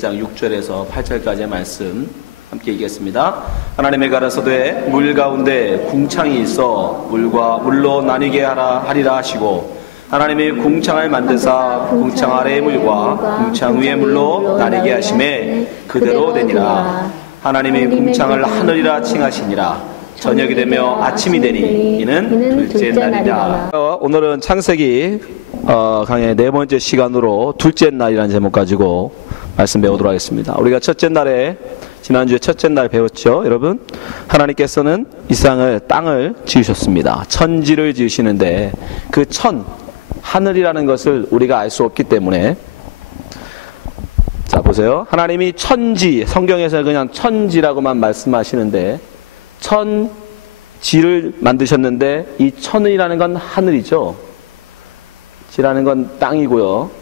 1장 6절에서 8절까지의 말씀 함께 읽겠습니다. 하나님의 가라사대 물 가운데 궁창이 있어 물과 물로 나뉘게 하리라 하시고 하나님이 궁창을 만드사 궁창 아래의 물과 궁창 위의 물로 나뉘게 하심에 그대로 되니라. 하나님이 궁창을 하늘이라 칭하시니라. 저녁이 되며 아침이 되니 이는 둘째 날이라. 오늘은 창세기 강의 네 번째 시간으로 둘째 날이라는 제목 가지고 말씀 배우도록 하겠습니다. 우리가 첫째 날에 지난주에 첫째 날 배웠죠. 여러분, 하나님께서는 이 땅을 지으셨습니다. 천지를 지으시는데 그 하늘이라는 것을 우리가 알 수 없기 때문에, 자 보세요. 하나님이 천지, 성경에서 그냥 천지라고만 말씀하시는데 천지를 만드셨는데 이 천이라는 건 하늘이죠. 지라는 건 땅이고요.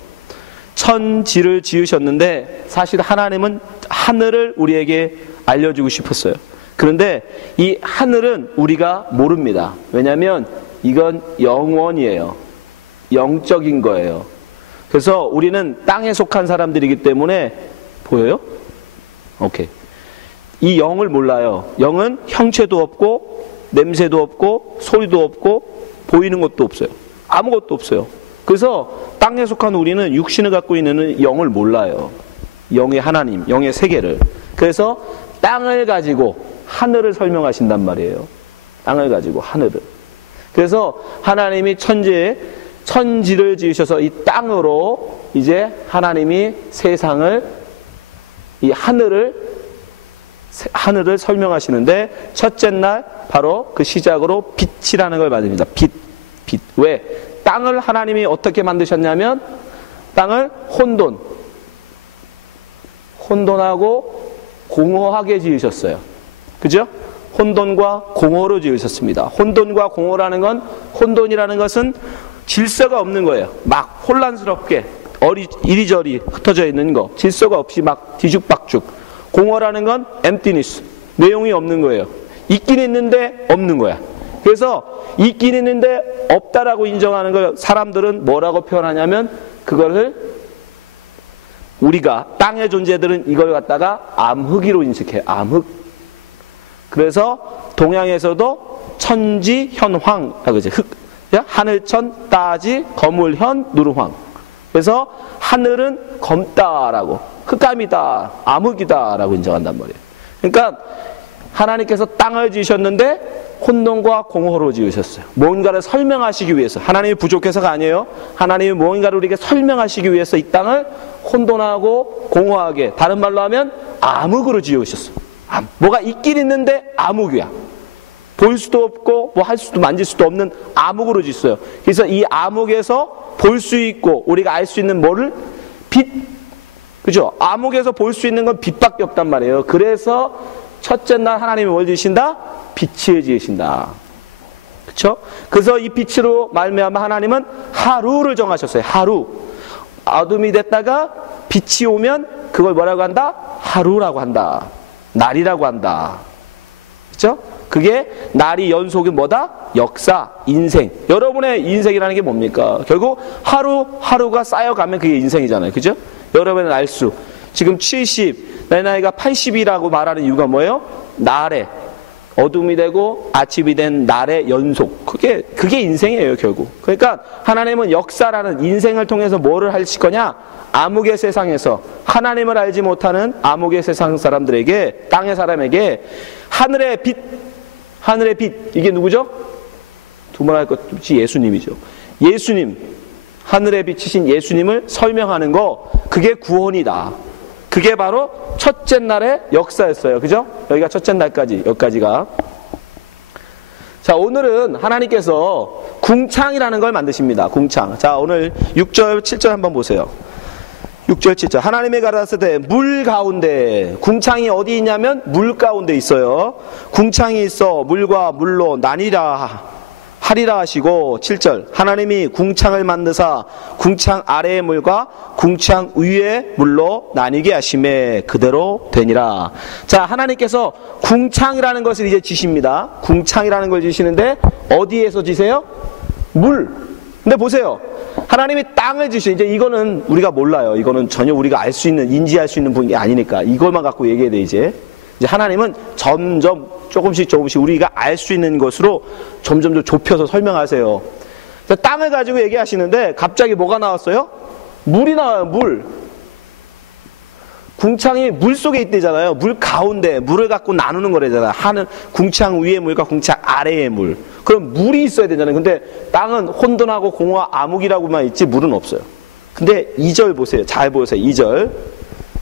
천지를 지으셨는데 사실 하나님은 하늘을 우리에게 알려주고 싶었어요. 그런데 이 하늘은 우리가 모릅니다. 왜냐하면 이건 영원이에요. 영적인 거예요. 그래서 우리는 땅에 속한 사람들이기 때문에, 보여요? 오케이. 이 영을 몰라요. 영은 형체도 없고 냄새도 없고 소리도 없고 보이는 것도 없어요. 아무것도 없어요. 그래서 땅에 속한 우리는 육신을 갖고 있는 영을 몰라요. 영의 하나님, 영의 세계를. 그래서 땅을 가지고 하늘을 설명하신단 말이에요. 땅을 가지고 하늘을. 그래서 하나님이 천지를 지으셔서 이 땅으로 이제 하나님이 세상을, 이 하늘을 설명하시는데 첫째 날 바로 그 시작으로 빛이라는 걸 만듭니다. 빛. 왜? 땅을 하나님이 어떻게 만드셨냐면 땅을 혼돈하고 공허하게 지으셨어요. 그죠? 혼돈과 공허로 지으셨습니다. 혼돈과 공허라는 건, 혼돈이라는 것은 질서가 없는 거예요. 막 혼란스럽게 이리저리 흩어져 있는 거, 질서가 없이 막 뒤죽박죽. 공허라는 건 emptiness, 내용이 없는 거예요. 있긴 있는데 없는 거야. 그래서 있긴 있는데 없다라고 인정하는 걸 사람들은 뭐라고 표현하냐면, 그것을 우리가 땅의 존재들은 이걸 갖다가 암흑이로 인식해요. 암흑. 그래서 동양에서도 천지현황, 그죠? 하늘천, 따지, 거물현, 누르황. 그래서 하늘은 검다라고, 흑암이다, 암흑이다라고 인정한단 말이에요. 그러니까 하나님께서 땅을 지으셨는데 혼돈과 공허로 지으셨어요. 뭔가를 설명하시기 위해서. 하나님이 부족해서가 아니에요. 하나님이 뭔가를 우리에게 설명하시기 위해서 이 땅을 혼돈하고 공허하게, 다른 말로 하면 암흑으로 지으셨어요. 뭐가 있긴 있는데 암흑이야. 볼 수도 없고 뭐 할 수도 만질 수도 없는 암흑으로 지었어요. 그래서 이 암흑에서 볼 수 있고 우리가 알 수 있는 뭐를? 빛. 그죠? 암흑에서 볼 수 있는 건 빛밖에 없단 말이에요. 그래서 첫째 날 하나님이 뭘 지으신다? 빛을 지으신다. 그렇죠? 그래서 이 빛으로 말미암아 하나님은 하루를 정하셨어요. 하루. 어둠이 됐다가 빛이 오면 그걸 뭐라고 한다? 하루라고 한다. 날이라고 한다. 그렇죠? 그게 날이 연속이 뭐다? 역사, 인생. 여러분의 인생이라는 게 뭡니까? 결국 하루가 쌓여가면 그게 인생이잖아요. 그죠? 여러분의 날수. 지금 70, 내 나이가 80이라고 말하는 이유가 뭐예요? 날에 어둠이 되고 아침이 된 날의 연속. 그게 인생이에요, 결국. 그러니까 하나님은 역사라는 인생을 통해서 뭐를 하실 거냐? 암흑의 세상에서 하나님을 알지 못하는 암흑의 세상 사람들에게, 땅의 사람에게 하늘의 빛, 이게 누구죠? 두말할 것 없이 예수님이죠. 예수님, 하늘의 빛이신 예수님을 설명하는 거, 그게 구원이다. 그게 바로 첫째 날의 역사였어요. 그죠? 여기가 첫째 날까지, 여기까지가. 자, 오늘은 하나님께서 궁창이라는 걸 만드십니다. 궁창. 자, 오늘 6절, 7절 한번 보세요. 6절, 7절. 하나님의 가라사대 물 가운데, 궁창이 어디 있냐면 물 가운데 있어요. 궁창이 있어 물과 물로 나뉘라 하리라 하시고, 7절. 하나님이 궁창을 만드사 궁창 아래의 물과 궁창 위의 물로 나뉘게 하심에 그대로 되니라. 자, 하나님께서 궁창이라는 것을 이제 지십니다. 궁창이라는 걸 지시는데 어디에서 지세요? 물. 근데 보세요. 하나님이 땅을 지으신, 이제 이거는 우리가 몰라요. 이거는 전혀 우리가 알 수 있는, 인지할 수 있는 분이 아니니까. 이것만 갖고 얘기해야 돼, 이제 하나님은 점점 조금씩 우리가 알 수 있는 것으로 점점 더 좁혀서 설명하세요. 땅을 가지고 얘기하시는데 갑자기 뭐가 나왔어요? 물이 나와요, 물. 궁창이 물 속에 있대잖아요. 물 가운데 물을 갖고 나누는 거래잖아요. 하늘, 궁창 위의 물과 궁창 아래의 물. 그럼 물이 있어야 되잖아요. 근데 땅은 혼돈하고 공허와 암흑이라고만 있지 물은 없어요. 근데 2절 보세요. 잘 보세요. 2절.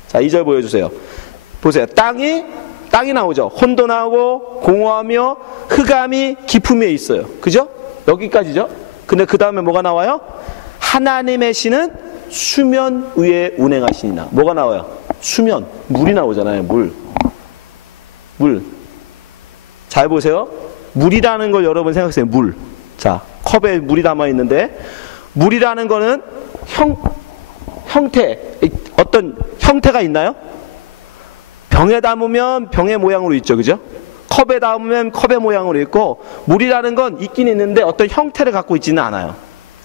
자, 2절 보여주세요. 보세요. 땅이 나오죠. 혼돈하고 공허하며 흑암이 깊음에 있어요. 그죠? 여기까지죠? 근데 그 다음에 뭐가 나와요? 하나님의 신은 수면 위에 운행하시니라. 뭐가 나와요? 수면. 물이 나오잖아요. 물. 잘 보세요. 물이라는 걸 여러분 생각하세요. 물. 자, 컵에 물이 담아 있는데, 물이라는 거는 형태, 어떤 형태가 있나요? 병에 담으면 병의 모양으로 있죠. 그죠? 컵에 담으면 컵의 모양으로 있고, 물이라는 건 있긴 있는데 어떤 형태를 갖고 있지는 않아요.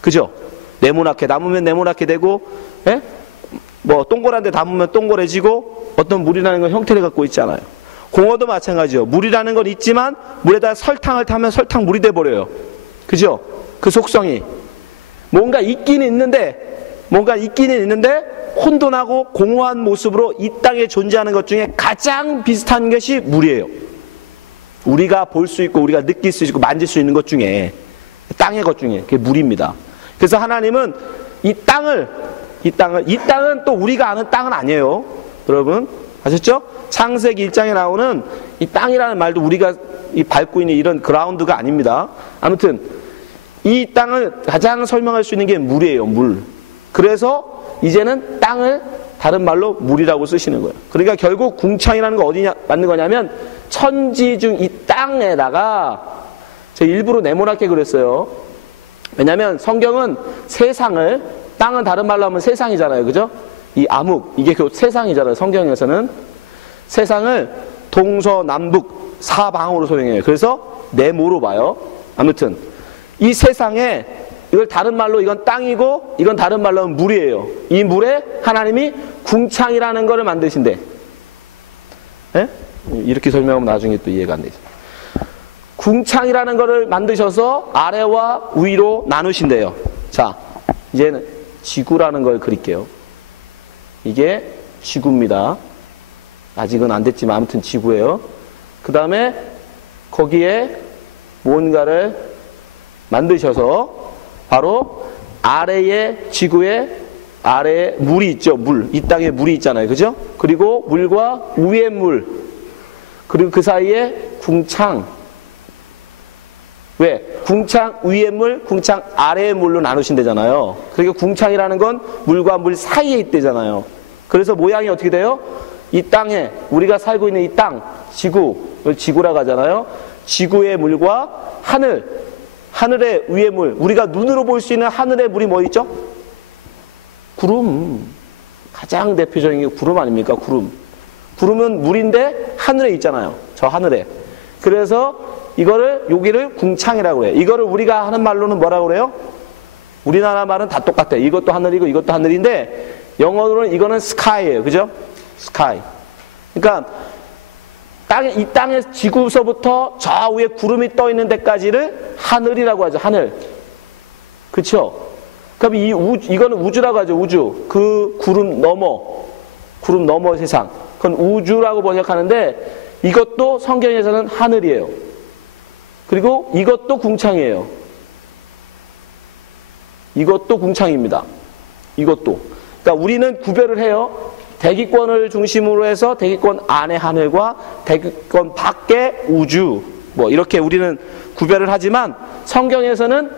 그죠? 네모나게 담으면 네모나게 되고, 예? 뭐 동그란 데 담으면 동그래지고, 어떤 물이라는 건 형태를 갖고 있지 않아요. 공어도 마찬가지요. 물이라는 건 있지만 물에다 설탕을 타면 설탕물이 돼버려요. 그죠? 그 속성이 뭔가 있기는 있는데 혼돈하고 공허한 모습으로 이 땅에 존재하는 것 중에 가장 비슷한 것이 물이에요. 우리가 볼 수 있고 우리가 느낄 수 있고 만질 수 있는 것 중에, 땅의 것 중에 그게 물입니다. 그래서 하나님은 이 땅은 또 우리가 아는 땅은 아니에요. 여러분 아셨죠? 창세기 1장에 나오는 이 땅이라는 말도 우리가 밟고 있는 이런 그라운드가 아닙니다. 아무튼 이 땅을 가장 설명할 수 있는 게 물이에요. 물. 그래서 이제는 땅을 다른 말로 물이라고 쓰시는 거예요. 그러니까 결국 궁창이라는 거 어디냐 맞는 거냐면, 천지 중 이 땅에다가, 제가 일부러 네모나게 그랬어요. 왜냐하면 성경은 세상을, 땅은 다른 말로 하면 세상이잖아요. 그죠? 이 암흑, 이게 그 세상이잖아요. 성경에서는 세상을 동서남북 사방으로 소용해요. 그래서 네모로 봐요. 아무튼 이 세상에, 이걸 다른 말로 이건 땅이고 이건 다른 말로 하면 물이에요. 이 물에 하나님이 궁창이라는 거를 만드신대. 예? 이렇게 설명하면 나중에 또 이해가 안 되죠. 궁창이라는 거를 만드셔서 아래와 위로 나누신대요. 자, 이제는 지구라는 걸 그릴게요. 이게 지구입니다. 아직은 안 됐지만 아무튼 지구예요. 그 다음에 거기에 뭔가를 만드셔서 바로 아래에, 지구에 아래에 물이 있죠. 물. 이 땅에 물이 있잖아요. 그죠? 그리고 물과 위의 물, 그리고 그 사이에 궁창. 왜? 궁창 위의 물, 궁창 아래의 물로 나누신대잖아요. 그러니까 궁창이라는 건 물과 물 사이에 있대잖아요. 그래서 모양이 어떻게 돼요? 이 땅에, 우리가 살고 있는 이 땅, 지구, 이걸 지구라고 하잖아요. 지구의 물과 하늘의 위의 물, 우리가 눈으로 볼 수 있는 하늘의 물이 뭐 있죠? 구름. 가장 대표적인 게 구름 아닙니까? 구름은 물인데 하늘에 있잖아요. 저 하늘에. 그래서 여기를 궁창이라고 해요. 이거를 우리가 하는 말로는 뭐라고 그래요? 우리나라 말은 다 똑같아. 이것도 하늘이고 이것도 하늘인데, 영어로는 이거는 sky예요. 그죠? sky. 그러니까 이 땅의 지구서부터 저 위에 구름이 떠 있는 데까지를 하늘이라고 하죠. 하늘. 그렇죠? 그럼 이거는 우주라고 하죠. 우주. 그 구름 넘어 세상. 그건 우주라고 번역하는데, 이것도 성경에서는 하늘이에요. 그리고 이것도 궁창이에요. 이것도 궁창입니다. 이것도. 그러니까 우리는 구별을 해요. 대기권을 중심으로 해서 대기권 안의 하늘과 대기권 밖의 우주, 뭐 이렇게 우리는 구별을 하지만, 성경에서는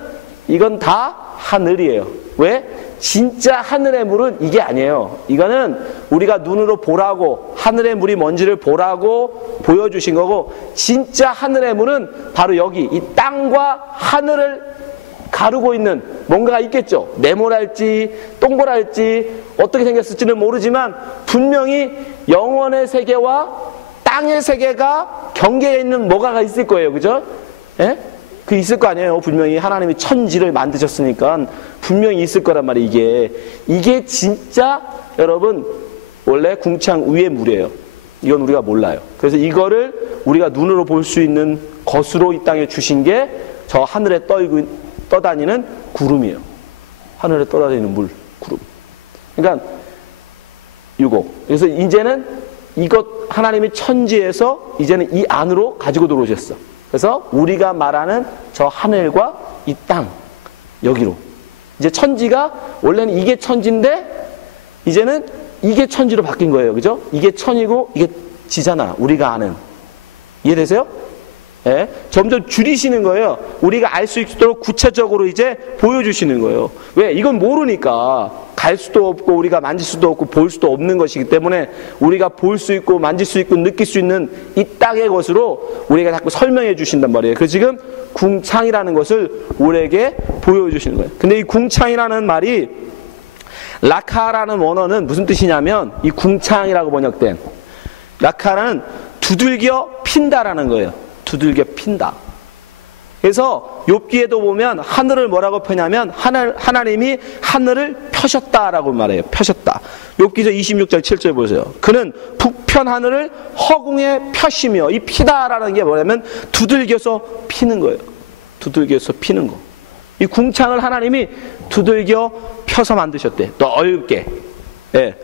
이건 다 하늘이에요. 왜? 진짜 하늘의 물은 이게 아니에요. 이거는 우리가 눈으로 보라고, 하늘의 물이 뭔지를 보라고 보여주신 거고, 진짜 하늘의 물은 바로 여기 이 땅과 하늘을 가르고 있는 뭔가가 있겠죠. 네모랄지 동그랄지 어떻게 생겼을지는 모르지만, 분명히 영원의 세계와 땅의 세계가 경계에 있는 뭐가가 있을 거예요. 그죠? 예? 그 있을 거 아니에요. 분명히 하나님이 천지를 만드셨으니까 분명히 있을 거란 말이에요. 이게 진짜 여러분 원래 궁창 위의 물이에요. 이건 우리가 몰라요. 그래서 이거를 우리가 눈으로 볼 수 있는 것으로 이 땅에 주신 게 저 하늘에 떠다니는 구름이에요. 하늘에 떠다니는 물, 구름. 그러니까 이거. 그래서 이제는 이것 하나님이 천지에서 이제는 이 안으로 가지고 들어오셨어. 그래서 우리가 말하는 저 하늘과 이 땅, 여기로. 이제 천지가 원래는 이게 천지인데 이제는 이게 천지로 바뀐 거예요. 그죠? 이게 천이고 이게 지잖아. 우리가 아는. 이해되세요? 예? 점점 줄이시는 거예요. 우리가 알 수 있도록 구체적으로 이제 보여주시는 거예요. 왜? 이건 모르니까 갈 수도 없고 우리가 만질 수도 없고 볼 수도 없는 것이기 때문에 우리가 볼 수 있고 만질 수 있고 느낄 수 있는 이 땅의 것으로 우리가 자꾸 설명해 주신단 말이에요. 그래서 지금 궁창이라는 것을 우리에게 보여주시는 거예요. 근데 이 궁창이라는 말이 라카라는 원어는 무슨 뜻이냐면 이 궁창이라고 번역된 라카라는 두들겨 핀다라는 거예요. 두들겨 핀다. 그래서 욥기에도 보면 하늘을 뭐라고 펴냐면 하나님이 하늘을 펴셨다라고 말해요. 펴셨다. 욥기서 26장 7절 보세요. 그는 북편 하늘을 허공에 펴시며 이 피다라는 게 뭐냐면 두들겨서 피는 거예요. 두들겨서 피는 거. 이 궁창을 하나님이 두들겨 펴서 만드셨대. 넓게. 예.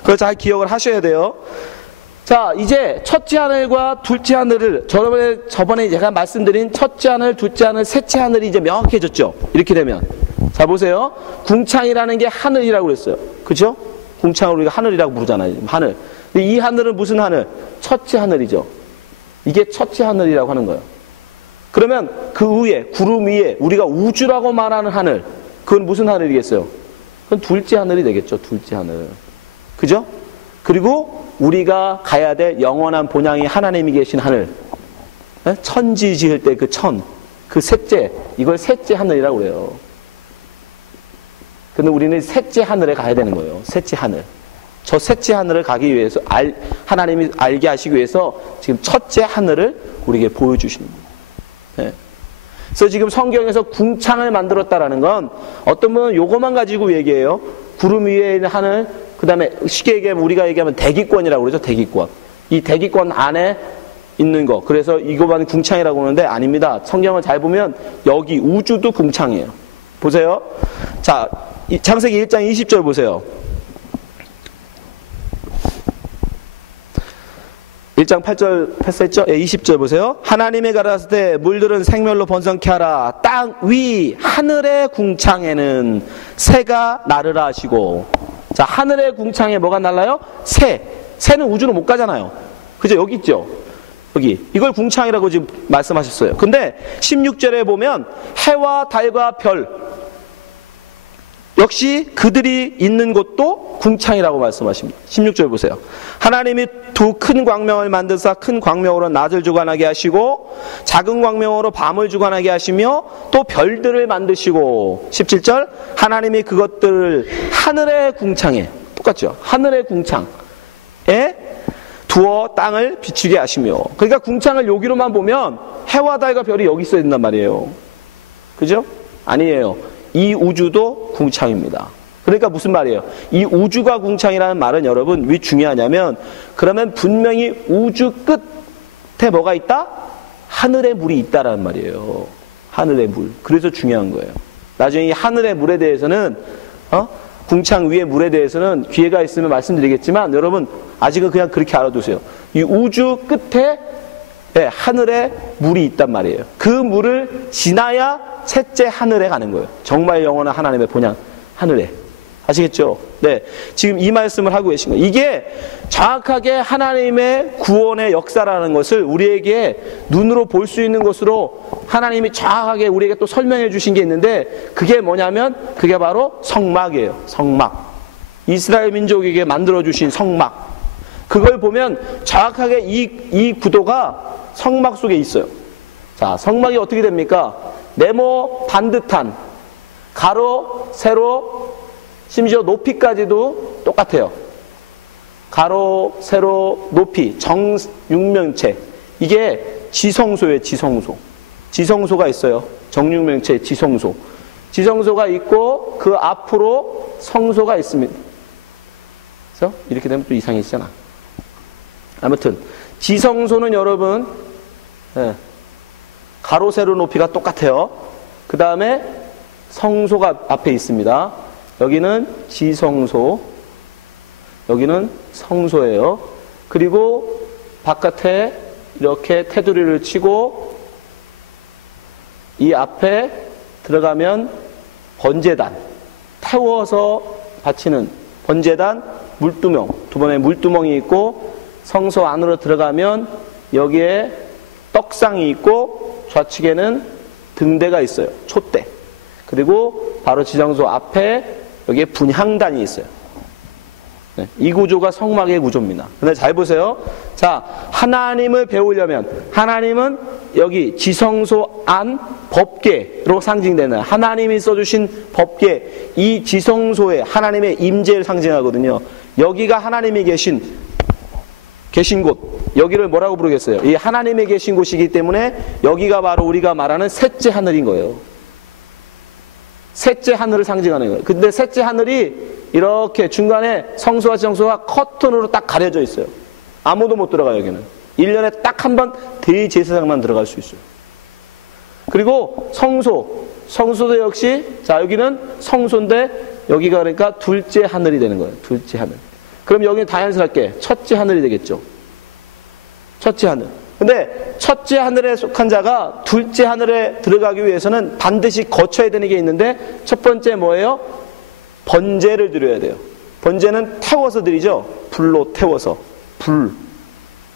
그걸 잘 기억을 하셔야 돼요. 자, 이제 첫째 하늘과 둘째 하늘을 저번에 제가 말씀드린 첫째 하늘, 둘째 하늘, 셋째 하늘이 이제 명확해졌죠. 이렇게 되면 자 보세요. 궁창이라는 게 하늘이라고 그랬어요. 그렇죠? 궁창을 우리가 하늘이라고 부르잖아요. 하늘. 근데 이 하늘은 무슨 하늘? 첫째 하늘이죠. 이게 첫째 하늘이라고 하는 거예요. 그러면 그 위에 구름 위에 우리가 우주라고 말하는 하늘, 그건 무슨 하늘이겠어요? 그건 둘째 하늘이 되겠죠. 둘째 하늘. 그죠? 그리고 우리가 가야 될 영원한 본향이 하나님이 계신 하늘. 천지 지을 때 그 천, 그 셋째, 이걸 셋째 하늘이라고 그래요. 근데 우리는 셋째 하늘에 가야 되는 거예요. 셋째 하늘. 저 셋째 하늘을 가기 위해서 하나님이 알게 하시기 위해서 지금 첫째 하늘을 우리에게 보여주시는 거예요. 네. 그래서 지금 성경에서 궁창을 만들었다라는 건 어떤 분은 요거만 가지고 얘기해요. 구름 위에 있는 하늘, 그 다음에 쉽게 얘기하면 우리가 얘기하면 대기권이라고 그러죠. 대기권. 이 대기권 안에 있는 거. 그래서 이거만 궁창이라고 하는데 아닙니다. 성경을 잘 보면 여기 우주도 궁창이에요. 보세요. 자, 창세기 1장 20절 보세요. 1장 8절 패스했죠? 20절 보세요. 하나님이 가라사대 때 물들은 생멸로 번성케 하라. 땅 위 하늘의 궁창에는 새가 나르라 하시고. 자, 하늘의 궁창에 뭐가 날라요? 새는 우주로 못 가잖아요. 그죠? 여기 있죠? 여기. 이걸 궁창이라고 지금 말씀하셨어요. 근데 16절에 보면 해와 달과 별 역시 그들이 있는 곳도 궁창이라고 말씀하십니다. 16절 보세요. 하나님이 두 큰 광명을 만드사 큰 광명으로 낮을 주관하게 하시고 작은 광명으로 밤을 주관하게 하시며 또 별들을 만드시고 17절 하나님이 그것들을 하늘의 궁창에 똑같죠. 하늘의 궁창에 두어 땅을 비추게 하시며 그러니까 궁창을 여기로만 보면 해와 달과 별이 여기 있어야 된단 말이에요. 그죠? 아니에요. 이 우주도 궁창입니다. 그러니까 무슨 말이에요? 이 우주가 궁창이라는 말은 여러분 왜 중요하냐면 그러면 분명히 우주 끝에 뭐가 있다? 하늘의 물이 있다라는 말이에요. 하늘의 물. 그래서 중요한 거예요. 나중에 이 하늘의 물에 대해서는 궁창 위의 물에 대해서는 기회가 있으면 말씀드리겠지만 여러분 아직은 그냥 그렇게 알아두세요. 이 우주 끝에 하늘에 물이 있단 말이에요. 그 물을 지나야 셋째 하늘에 가는 거예요. 정말 영원한 하나님의 본향 하늘에. 아시겠죠? 네. 지금 이 말씀을 하고 계신 거예요. 이게 정확하게 하나님의 구원의 역사라는 것을 우리에게 눈으로 볼 수 있는 것으로 하나님이 정확하게 우리에게 또 설명해 주신 게 있는데 그게 뭐냐면 그게 바로 성막이에요. 성막. 이스라엘 민족에게 만들어 주신 성막. 그걸 보면 정확하게 이 구도가 성막 속에 있어요. 자, 성막이 어떻게 됩니까? 네모 반듯한 가로, 세로, 심지어 높이까지도 똑같아요. 가로, 세로, 높이, 정육면체. 이게 지성소예요, 지성소. 지성소가 있어요. 정육면체 지성소. 지성소가 있고 그 앞으로 성소가 있습니다. 그래서 이렇게 되면 또 이상해지잖아. 아무튼 지성소는 여러분 가로 세로 높이가 똑같아요. 그 다음에 성소가 앞에 있습니다. 여기는 지성소, 여기는 성소예요. 그리고 바깥에 이렇게 테두리를 치고 이 앞에 들어가면 번제단, 태워서 바치는 번제단, 물두멍, 두 번의 물두멍이 있고, 성소 안으로 들어가면 여기에 떡상이 있고 좌측에는 등대가 있어요. 촛대. 그리고 바로 지성소 앞에 여기에 분향단이 있어요. 네, 이 구조가 성막의 구조입니다. 근데 잘 보세요. 자, 하나님을 배우려면 하나님은 여기 지성소 안 법궤로 상징되는 하나님이 써주신 법궤, 이 지성소에 하나님의 임재를 상징하거든요. 여기가 하나님이 계신 곳, 여기를 뭐라고 부르겠어요? 이 하나님이 계신 곳이기 때문에 여기가 바로 우리가 말하는 셋째 하늘인 거예요. 셋째 하늘을 상징하는 거예요. 근데 셋째 하늘이 이렇게 중간에 성소와 지성소가 커튼으로 딱 가려져 있어요. 아무도 못 들어가요. 여기는 1년에 딱 한 번 대제사장만 들어갈 수 있어요. 그리고 성소도 역시, 자, 여기는 성소인데 여기가 그러니까 둘째 하늘이 되는 거예요. 둘째 하늘. 그럼 여기는 자연스럽게 첫째 하늘이 되겠죠. 첫째 하늘. 근데 첫째 하늘에 속한 자가 둘째 하늘에 들어가기 위해서는 반드시 거쳐야 되는 게 있는데, 첫 번째 뭐예요? 번제를 드려야 돼요. 번제는 태워서 드리죠. 불로 태워서. 불.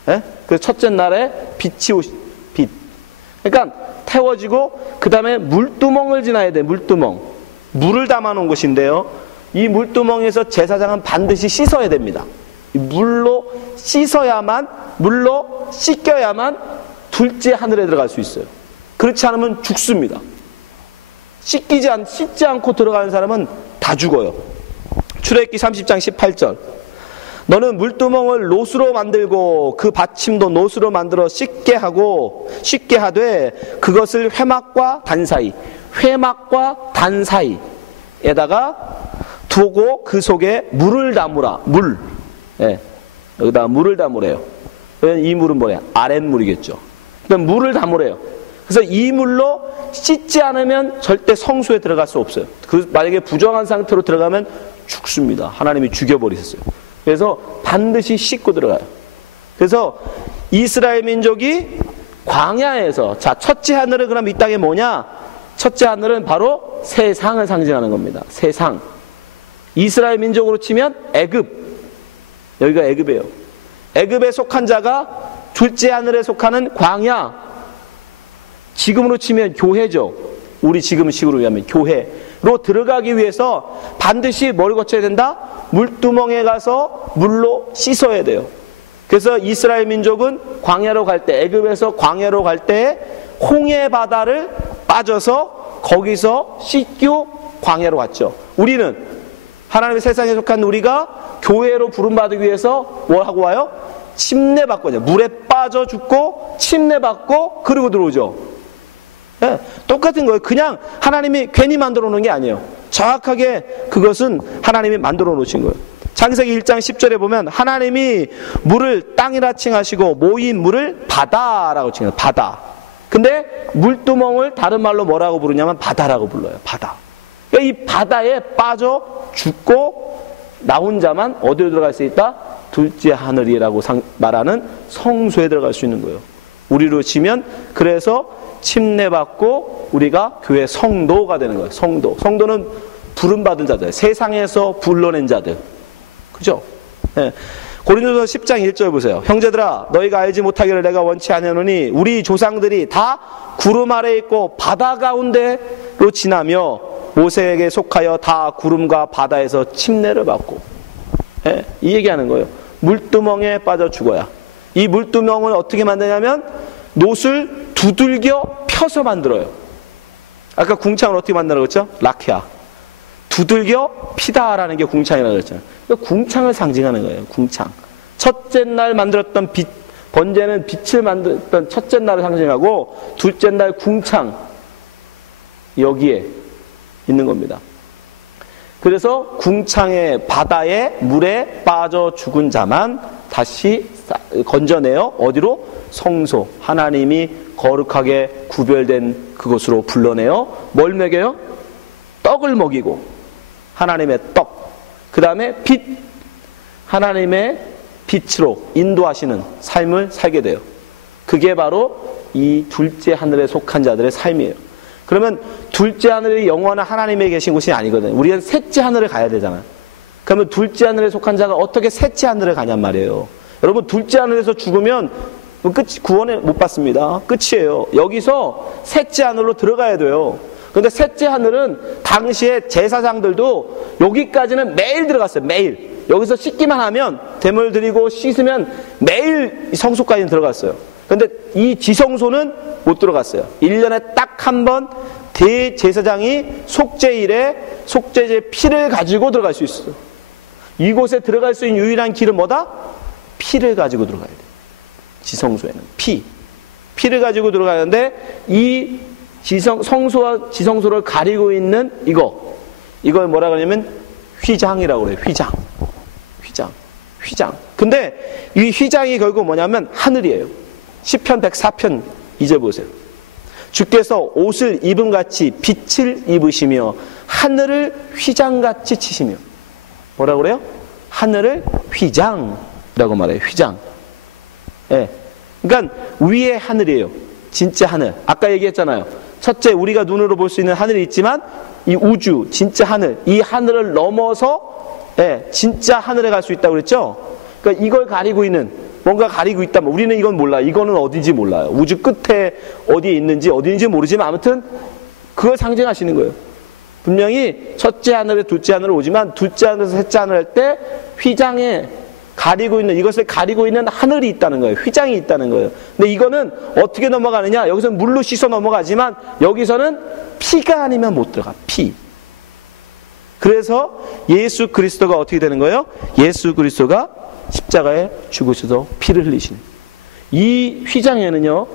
예? 그래서 첫째 날에 빛이 빛. 그러니까 태워지고 그 다음에 물두멍을 지나야 돼. 물두멍. 물을 담아놓은 곳인데요. 이 물두멍에서 제사장은 반드시 씻어야 됩니다. 물로 씻어야만, 물로 씻겨야만 둘째 하늘에 들어갈 수 있어요. 그렇지 않으면 죽습니다. 씻지 않고 들어가는 사람은 다 죽어요. 출애굽기 30장 18절. 너는 물두멍을 노수로 만들고 그 받침도 노수로 만들어 쉽게 하되 그것을 회막과 단 사이에다가 두고 그 속에 물을 담으라. 물. 예, 여기다가 물을 담으래요. 이 물은 뭐래요? 아랫물이겠죠. 그러니까 물을 담으래요. 그래서 이 물로 씻지 않으면 절대 성소에 들어갈 수 없어요. 만약에 부정한 상태로 들어가면 죽습니다. 하나님이 죽여버리셨어요. 그래서 반드시 씻고 들어가요. 그래서 이스라엘 민족이 광야에서, 자, 첫째 하늘은 그럼 이 땅에 뭐냐? 첫째 하늘은 바로 세상을 상징하는 겁니다. 세상. 이스라엘 민족으로 치면 애굽. 여기가 애굽이에요. 애굽에 속한 자가 둘째 하늘에 속하는 광야. 지금으로 치면 교회죠. 우리 지금 식으로 하면 교회로 들어가기 위해서 반드시 뭘 거쳐야 된다? 물두멍에 가서 물로 씻어야 돼요. 그래서 이스라엘 민족은 광야로 갈 때, 애굽에서 광야로 갈 때 홍해 바다를 빠져서 거기서 씻고 광야로 갔죠. 우리는 하나님의 세상에 속한 우리가 교회로 부름받기 위해서 뭘 하고 와요? 침례받고 와요. 물에 빠져 죽고 침례받고 그러고 들어오죠. 네, 똑같은 거예요. 그냥 하나님이 괜히 만들어 놓은 게 아니에요. 정확하게 그것은 하나님이 만들어 놓으신 거예요. 창세기 1장 10절에 보면 하나님이 물을 땅이라 칭하시고 모인 물을 바다라고 칭해요. 바다. 근데 물두멍을 다른 말로 뭐라고 부르냐면 바다라고 불러요. 바다. 그러니까 이 바다에 빠져 죽고 나온 자만 어디로 들어갈 수 있다? 둘째 하늘이라고 말하는 성소에 들어갈 수 있는 거예요. 우리로 치면 그래서 침례받고 우리가 교회 성도가 되는 거예요. 성도는 부름받은 자들, 세상에서 불러낸 자들. 그죠? 네. 고린도서 10장 1절 보세요. 형제들아, 너희가 알지 못하기를 내가 원치 아니하노니 우리 조상들이 다 구름 아래 있고 바다 가운데로 지나며 모세에게 속하여 다 구름과 바다에서 침례를 받고. 네. 이 얘기하는 거예요. 물두멍에 빠져 죽어야. 이 물두멍을 어떻게 만드냐면 놋을 두들겨 펴서 만들어요. 아까 궁창을 어떻게 만드라고 그랬죠? 라키아. 두들겨 피다라는 게 궁창이라고 그랬잖아요. 그러니까 궁창을 상징하는 거예요. 궁창. 첫째 날 만들었던 번제는 빛을 만들었던 첫째 날을 상징하고 둘째 날 궁창 여기에 있는 겁니다. 그래서 궁창의 바다의 물에 빠져 죽은 자만 다시 건져내어 어디로? 성소, 하나님이 거룩하게 구별된 그곳으로 불러내어 뭘 먹여요? 떡을 먹이고, 하나님의 떡, 그 다음에 빛, 하나님의 빛으로 인도하시는 삶을 살게 돼요. 그게 바로 이 둘째 하늘에 속한 자들의 삶이에요. 그러면 둘째 하늘이 영원한 하나님에 계신 곳이 아니거든요. 우리는 셋째 하늘을 가야 되잖아요. 그러면 둘째 하늘에 속한 자가 어떻게 셋째 하늘을 가냔 말이에요. 여러분, 둘째 하늘에서 죽으면 끝이, 구원을 못 받습니다. 끝이에요. 여기서 셋째 하늘로 들어가야 돼요. 그런데 셋째 하늘은 당시에 제사장들도 여기까지는 매일 들어갔어요. 매일. 여기서 씻기만 하면, 제물 드리고 씻으면 매일 성소까지는 들어갔어요. 그런데 이 지성소는 못 들어갔어요. 1년에 딱 한 번 대제사장이 속죄일에 속죄제 피를 가지고 들어갈 수 있어요. 이곳에 들어갈 수 있는 유일한 길은 뭐다? 피를 가지고 들어가야 돼요. 지성소에는 피를 가지고 들어가는데, 이 성소와 지성소를 가리고 있는 이걸 뭐라 그러냐면 휘장이라고 그래요. 휘장. 근데 이 휘장이 결국 뭐냐면 하늘이에요. 시편 104편 2절 보세요. 주께서 옷을 입음같이 빛을 입으시며 하늘을 휘장같이 치시며, 뭐라고 그래요? 하늘을 휘장이라고 말해요. 휘장. 예. 그러니까 위에 하늘이에요. 진짜 하늘. 아까 얘기했잖아요. 첫째, 우리가 눈으로 볼 수 있는 하늘이 있지만 이 우주, 진짜 하늘, 이 하늘을 넘어서 진짜 하늘에 갈 수 있다고 그랬죠? 그러니까 이걸 가리고 있는, 뭔가 가리고 있다면 우리는 이건 몰라요. 이거는 어딘지 몰라요. 우주 끝에 어디에 있는지 어디인지 모르지만 아무튼 그걸 상징하시는 거예요. 분명히 첫째 하늘에 둘째 하늘을 오지만 둘째 하늘에서 셋째 하늘 할 때 휘장에 가리고 있는, 이것을 가리고 있는 하늘이 있다는 거예요. 휘장이 있다는 거예요. 근데 이거는 어떻게 넘어가느냐? 여기서는 물로 씻어 넘어가지만 여기서는 피가 아니면 못 들어가. 피. 그래서 예수 그리스도가 어떻게 되는 거예요? 예수 그리스도가 십자가에 죽으셔서 피를 흘리시는, 이 휘장에는요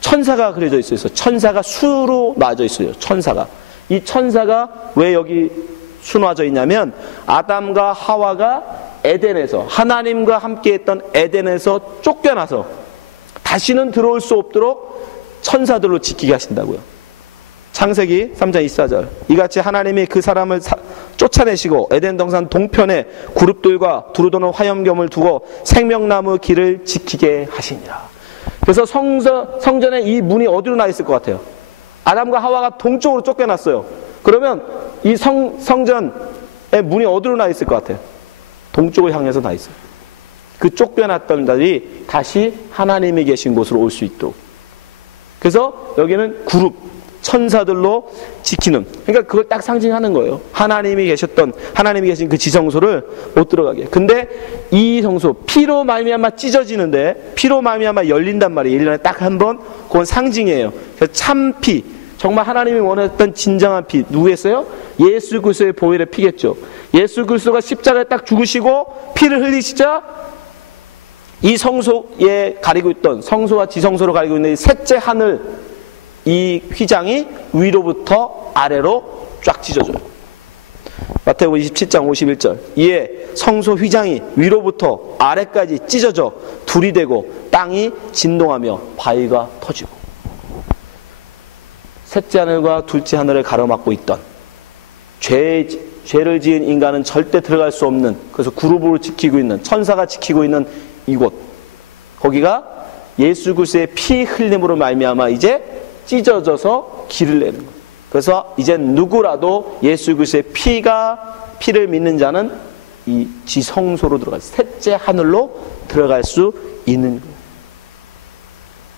천사가 그려져 있어요. 천사가 수로 놔져 있어요. 이 천사가 왜 여기 수놓아져 있냐면, 아담과 하와가 에덴에서, 하나님과 함께했던 에덴에서 쫓겨나서 다시는 들어올 수 없도록 천사들로 지키게 하신다고요. 창세기 3장 24절. 이같이 하나님이 그 사람을 쫓아내시고 에덴 동산 동편에 그룹들과 두루도는 화염경을 두고 생명나무 길을 지키게 하시니라. 그래서 성전에 이 문이 어디로 나 있을 것 같아요? 아담과 하와가 동쪽으로 쫓겨났어요. 그러면 이 성전의 문이 어디로 나 있을 것 같아요? 동쪽을 향해서 나 있어요. 그 쫓겨났던 자들이 다시 하나님이 계신 곳으로 올 수 있도록. 그래서 여기는 그룹, 천사들로 지키는, 그러니까 그걸 딱 상징하는 거예요. 하나님이 계신 그 지성소를 못 들어가게. 근데 이 성소, 피로 말미암아 찢어지는데, 피로 말미암아 열린단 말이에요. 1년에 딱 한 번. 그건 상징이에요. 그래서 참 피, 정말 하나님이 원했던 진정한 피, 누구였어요? 예수 그리스도의 보혈의 피겠죠. 예수 그리스도가 십자가에 딱 죽으시고 피를 흘리시자 이 성소에 가리고 있던, 성소와 지성소로 가리고 있는 이 셋째 하늘, 이 휘장이 위로부터 아래로 쫙 찢어져요. 마태복음 27장 51절. 이에 성소 휘장이 위로부터 아래까지 찢어져 둘이 되고 땅이 진동하며 바위가 터지고. 셋째 하늘과 둘째 하늘을 가로막고 있던, 죄를 지은 인간은 절대 들어갈 수 없는, 그래서 그룹으로 지키고 있는, 천사가 지키고 있는 이곳, 거기가 예수 그리스도의 피 흘림으로 말미암아 이제 찢어져서 길을 내는 거예요. 그래서 이제 누구라도 예수 그리스도의 피를 믿는 자는 이 지성소로 들어갈, 셋째 하늘로 들어갈 수 있는 거예요.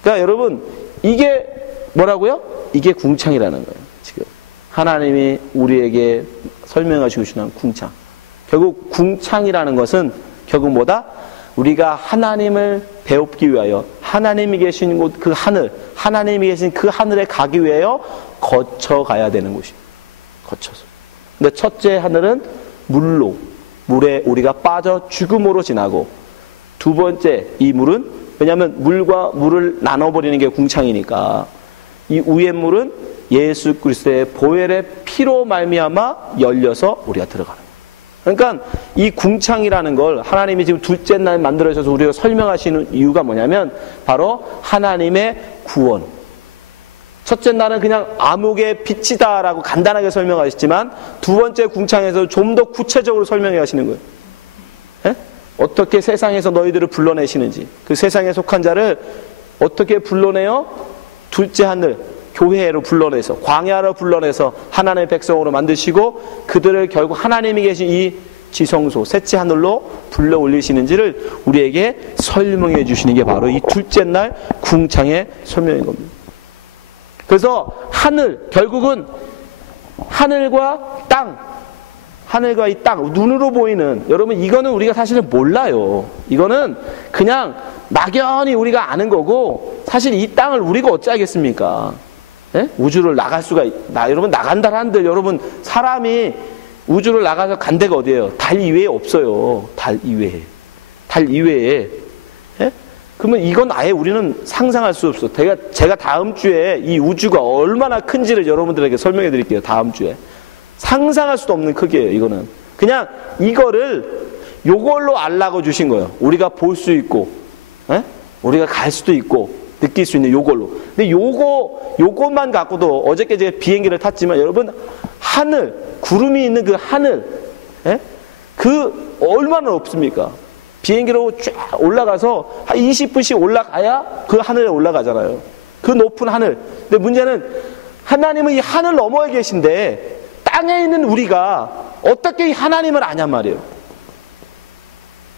그러니까 여러분, 이게 뭐라고요? 이게 궁창이라는 거예요. 지금 하나님이 우리에게 설명하시고 계시는 궁창. 결국 궁창이라는 것은 결국 뭐다? 우리가 하나님을 배웁기 위하여, 하나님이 계신 곳, 그 하늘, 하나님이 계신 그 하늘에 가기 위하여 거쳐가야 되는 곳이에요. 거쳐서. 근데 첫째 하늘은 물에 우리가 빠져 죽음으로 지나고, 두 번째 이 물은 왜냐하면 물과 물을 나눠버리는 게 궁창이니까. 이 위의 물은 예수 그리스도의 보혈의 피로 말미암아 열려서 우리가 들어가는 거예요. 그러니까 이 궁창이라는 걸 하나님이 지금 둘째 날 만들어져서 우리가 설명하시는 이유가 뭐냐면 바로 하나님의 구원. 첫째 날은 그냥 암흑의 빛이다라고 간단하게 설명하셨지만 두 번째 궁창에서 좀 더 구체적으로 설명해 하시는 거예요. 에? 어떻게 세상에서 너희들을 불러내시는지, 그 세상에 속한 자를 어떻게 불러내요? 둘째 하늘, 교회로 불러내서, 광야로 불러내서 하나님의 백성으로 만드시고 그들을 결국 하나님이 계신 이 지성소, 셋째 하늘로 불러 올리시는지를 우리에게 설명해 주시는 게 바로 이 둘째 날 궁창의 설명인 겁니다. 그래서 하늘, 결국은 하늘과 땅, 하늘과 이 땅, 눈으로 보이는, 여러분 이거는 우리가 사실은 몰라요. 이거는 그냥 막연히 우리가 아는 거고, 사실 이 땅을 우리가 어찌하겠습니까? 예? 우주를 나갈 수가, 여러분 나간다 한들, 여러분 사람이 우주를 나가서 간 데가 어디예요? 달 이외에 없어요. 달 이외에. 달 이외에. 예? 그러면 이건 아예 우리는 상상할 수 없어. 제가 다음 주에 이 우주가 얼마나 큰지를 여러분들에게 설명해 드릴게요. 다음 주에. 상상할 수도 없는 크기예요. 이거는 그냥 요걸로 알라고 주신 거예요. 우리가 볼 수 있고, 에? 우리가 갈 수도 있고 느낄 수 있는 요걸로. 근데 요것만 갖고도, 어저께 제가 비행기를 탔지만 여러분, 하늘, 구름이 있는 그 하늘, 에? 그 얼마나 높습니까? 비행기로 쫙 올라가서 한 20분씩 올라가야 그 하늘에 올라가잖아요. 그 높은 하늘. 근데 문제는 하나님은 이 하늘 너머에 계신데 땅에 있는 우리가 어떻게 이 하나님을 아냔 말이에요.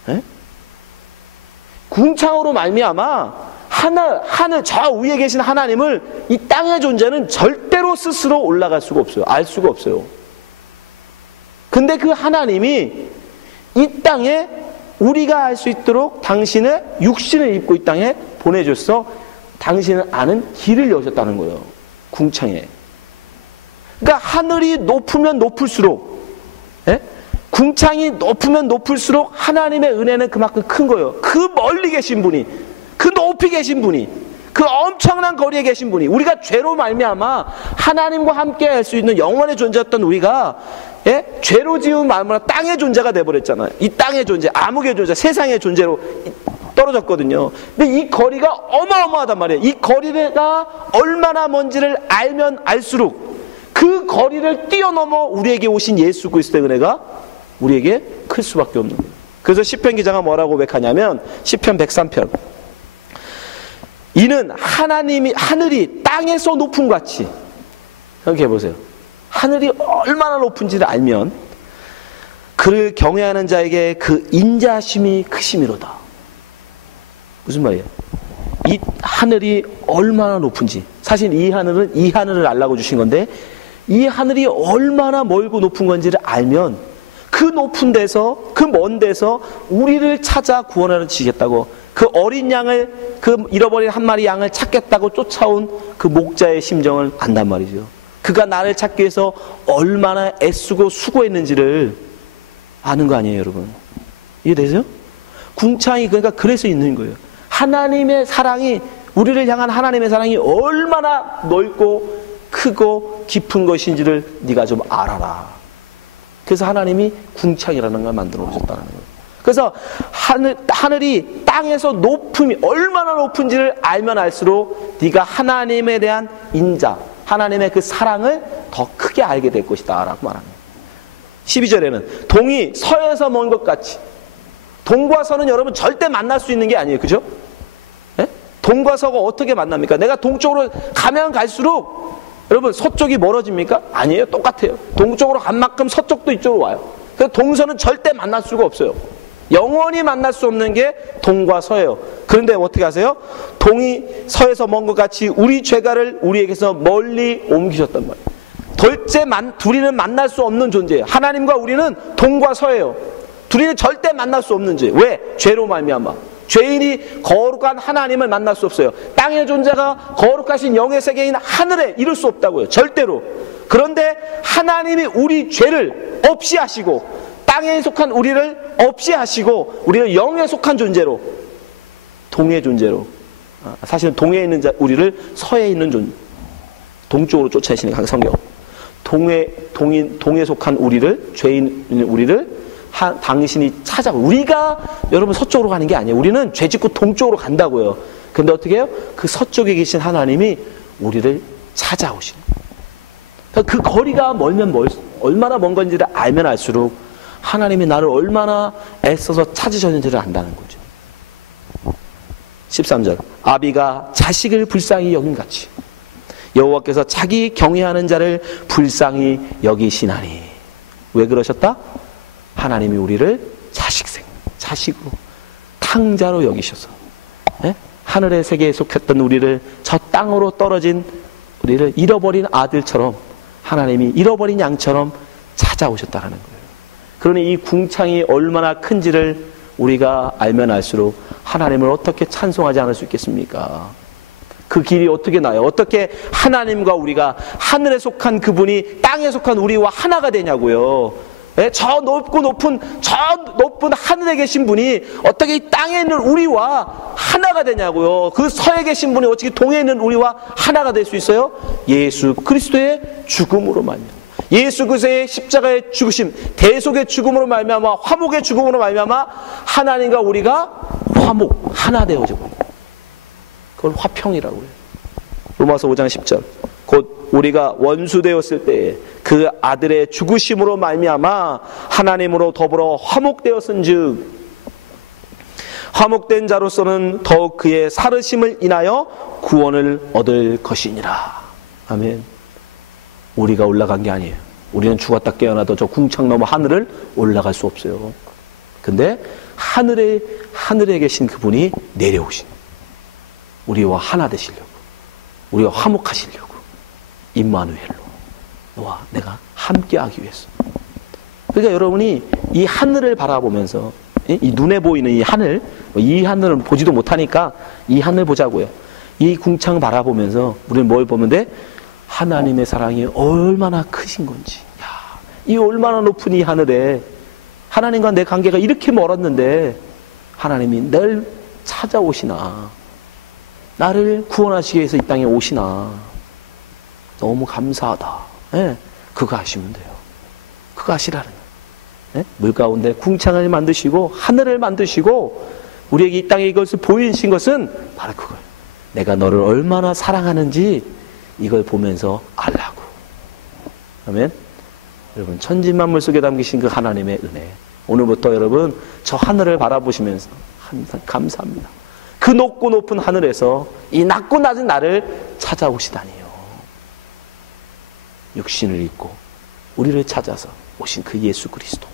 에? 궁창으로 말미암아 하늘 저 위에 계신 하나님을 이 땅의 존재는 절대로 스스로 올라갈 수가 없어요. 알 수가 없어요. 근데 그 하나님이 이 땅에 우리가 알 수 있도록 당신의 육신을 입고 이 땅에 보내줘서 당신을 아는 길을 여셨다는 거예요. 궁창에. 그러니까 하늘이 높으면 높을수록, 예? 궁창이 높으면 높을수록 하나님의 은혜는 그만큼 큰 거예요. 그 멀리 계신 분이, 그 높이 계신 분이, 그 엄청난 거리에 계신 분이, 우리가 죄로 말미암아 하나님과 함께 할 수 있는 영원의 존재였던 우리가, 예? 죄로 지은 마음으로 땅의 존재가 돼버렸잖아요. 이 땅의 존재, 암흑의 존재, 세상의 존재로 떨어졌거든요. 근데 이 거리가 어마어마하단 말이에요. 이 거리가 얼마나 먼지를 알면 알수록 그 거리를 뛰어넘어 우리에게 오신 예수 그리스도의 은혜가 우리에게 클 수밖에 없는 거예요. 그래서 시편 기자가 뭐라고 고백하냐면 시편 103편, 이는 하늘이 땅에서 높음 같이, 생각해 보세요. 하늘이 얼마나 높은지를 알면 그를 경외하는 자에게 그 인자심이 크심이로다. 무슨 말이에요? 이 하늘이 얼마나 높은지, 사실 이 하늘을 알라고 주신 건데, 이 하늘이 얼마나 멀고 높은 건지를 알면 그 높은 데서, 그 먼 데서 우리를 찾아 구원하러 지겠다고, 그 어린 양을, 그 잃어버린 한 마리 양을 찾겠다고 쫓아온 그 목자의 심정을 안단 말이죠. 그가 나를 찾기 위해서 얼마나 애쓰고 수고했는지를 아는 거 아니에요, 여러분? 이해되세요? 궁창이 그러니까 그래서 있는 거예요. 하나님의 사랑이, 우리를 향한 하나님의 사랑이 얼마나 넓고 크고 깊은 것인지를 네가 좀 알아라. 그래서 하나님이 궁창이라는 걸 만들어 오셨다는 거예요. 그래서 하늘이 땅에서 높음이 얼마나 높은지를 알면 알수록 네가 하나님에 대한 인자, 하나님의 그 사랑을 더 크게 알게 될 것이다 라고 말합니다. 12절에는 동이 서에서 먼 것 같이, 동과 서는 여러분 절대 만날 수 있는 게 아니에요. 그죠? 네? 동과 서가 어떻게 만납니까? 내가 동쪽으로 가면 갈수록 여러분 서쪽이 멀어집니까? 아니에요. 똑같아요. 동쪽으로 간 만큼 서쪽도 이쪽으로 와요. 그래서 동서는 절대 만날 수가 없어요. 영원히 만날 수 없는 게 동과 서예요. 그런데 어떻게 하세요? 동이 서에서 먼 것 같이 우리 죄가를 우리에게서 멀리 옮기셨단 말이에요. 둘이는 만날 수 없는 존재예요. 하나님과 우리는 동과 서예요. 둘이는 절대 만날 수 없는 죄. 왜? 죄로 말미암아. 죄인이 거룩한 하나님을 만날 수 없어요. 땅의 존재가 거룩하신 영의 세계인 하늘에 이룰 수 없다고요. 절대로. 그런데 하나님이 우리 죄를 없이 하시고 땅에 속한 우리를 없이 하시고 우리를 영에 속한 존재로 동의 존재로, 사실은 동해에 있는 우리를 서해 있는 동쪽으로 쫓아내시는 성경. 동에 속한 우리를, 죄인 우리를 당신이 찾아. 우리가 여러분 서쪽으로 가는 게 아니에요. 우리는 죄 짓고 동쪽으로 간다고요. 근데 어떻게 해요? 그 서쪽에 계신 하나님이 우리를 찾아오시는. 그러니까 그 거리가 얼마나 먼 건지를 알면 알수록 하나님이 나를 얼마나 애써서 찾으셨는지를 안다는 거죠. 13절. 아비가 자식을 불쌍히 여김같이 여호와께서 자기 경외하는 자를 불쌍히 여기시나니. 왜 그러셨다? 하나님이 우리를 자식으로 탕자로 여기셔서, 네? 하늘의 세계에 속했던 우리를, 저 땅으로 떨어진 우리를 잃어버린 아들처럼, 하나님이 잃어버린 양처럼 찾아오셨다는 거예요. 그러니 이 궁창이 얼마나 큰지를 우리가 알면 알수록 하나님을 어떻게 찬송하지 않을 수 있겠습니까? 그 길이 어떻게 나요? 어떻게 하나님과 우리가, 하늘에 속한 그분이 땅에 속한 우리와 하나가 되냐고요. 저 높은 하늘에 계신 분이 어떻게 이 땅에 있는 우리와 하나가 되냐고요. 그 서에 계신 분이 어떻게 동해에 있는 우리와 하나가 될 수 있어요? 예수 그리스도의 죽음으로 말미암아, 예수 그리스도의 십자가의 죽으심, 대속의 죽음으로 말미암아, 화목의 죽음으로 말미암아 하나님과 우리가 하나 되어져 버려요. 그걸 화평이라고 해요. 로마서 5장 10절. 곧 우리가 원수 되었을 때에 그 아들의 죽으심으로 말미암아 하나님으로 더불어 화목되었은즉 화목된 자로서는 더욱 그의 살으심을 인하여 구원을 얻을 것이니라. 아멘. 우리가 올라간 게 아니에요. 우리는 죽었다 깨어나도 저 궁창 넘어 하늘을 올라갈 수 없어요. 근데 하늘에 계신 그분이 내려오신, 우리와 하나 되시려고, 우리와 화목하시려고, 임마누엘로 너와 내가 함께하기 위해서. 그러니까 여러분이 이 하늘을 바라보면서, 이 눈에 보이는 이 하늘은 보지도 못하니까 이 하늘 보자고요. 이 궁창 바라보면서 우리는 뭘 보면 돼? 하나님의 사랑이 얼마나 크신 건지. 이 얼마나 높은 이 하늘에 하나님과 내 관계가 이렇게 멀었는데 하나님이 날 찾아오시나, 나를 구원하시기 위해서 이 땅에 오시나. 너무 감사하다. 그거 하시면 돼요. 그거 하시라는 거예요. 물 가운데 궁창을 만드시고 하늘을 만드시고 우리에게 이 땅에 이것을 보이신 것은 바로 그거예요. 내가 너를 얼마나 사랑하는지 이걸 보면서 알라고. 아멘. 여러분, 천지만물 속에 담기신 그 하나님의 은혜, 오늘부터 여러분 저 하늘을 바라보시면서 항상 감사합니다. 그 높고 높은 하늘에서 이 낮고 낮은 나를 찾아오시다니요. 육신을 입고 우리를 찾아서 오신 그 예수 그리스도,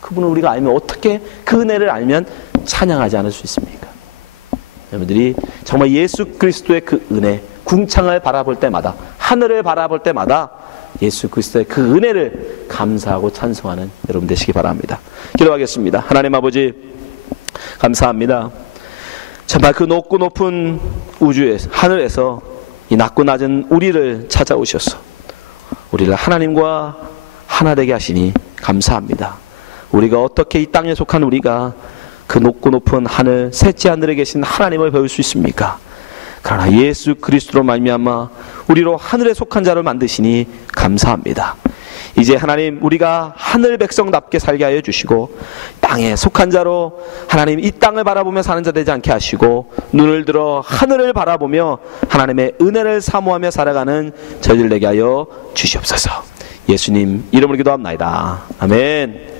그분을 우리가 알면 어떻게, 그 은혜를 알면 찬양하지 않을 수 있습니까? 여러분들이 정말 예수 그리스도의 그 은혜, 궁창을 바라볼 때마다, 하늘을 바라볼 때마다 예수 그리스도의 그 은혜를 감사하고 찬송하는 여러분 되시기 바랍니다. 기도하겠습니다. 하나님 아버지, 감사합니다. 정말 그 높고 높은 우주에서, 하늘에서 이 낮고 낮은 우리를 찾아오셔서 우리를 하나님과 하나 되게 하시니 감사합니다. 우리가 어떻게 이 땅에 속한 우리가 그 높고 높은 하늘, 셋째 하늘에 계신 하나님을 배울 수 있습니까? 그러나 예수 그리스도로 말미암아 우리로 하늘에 속한 자를 만드시니 감사합니다. 이제 하나님, 우리가 하늘 백성답게 살게 하여 주시고 땅에 속한 자로 하나님 이 땅을 바라보며 사는 자 되지 않게 하시고 눈을 들어 하늘을 바라보며 하나님의 은혜를 사모하며 살아가는 저희들 되게 하여 주시옵소서. 예수님 이름으로 기도합나이다. 아멘.